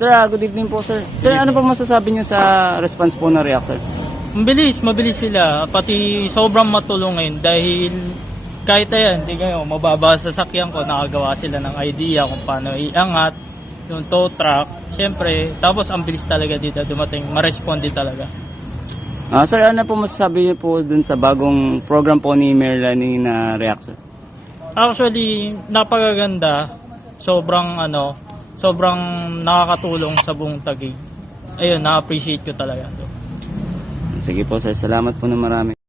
Sir, ah, good evening po, sir. Sir, ano po masasabi niyo sa response po ng React, sir? Mabilis, mabilis sila. Pati sobrang matulungin dahil kahit ayan, di kayo, mababa sa sakyan ko, nakagawa sila ng idea kung paano iangat yung tow truck. Siyempre, tapos ang bilis talaga dito dumating, ma-responde talaga. Ah, sir, ano po masasabi niyo po dun sa bagong program po ni Mayor na React, sir? Actually, napakaganda. Sobrang ano, sobrang nakakatulong sa buong tagig. Ayun, na-appreciate ko talaga. Sige po, sir. Salamat po na marami.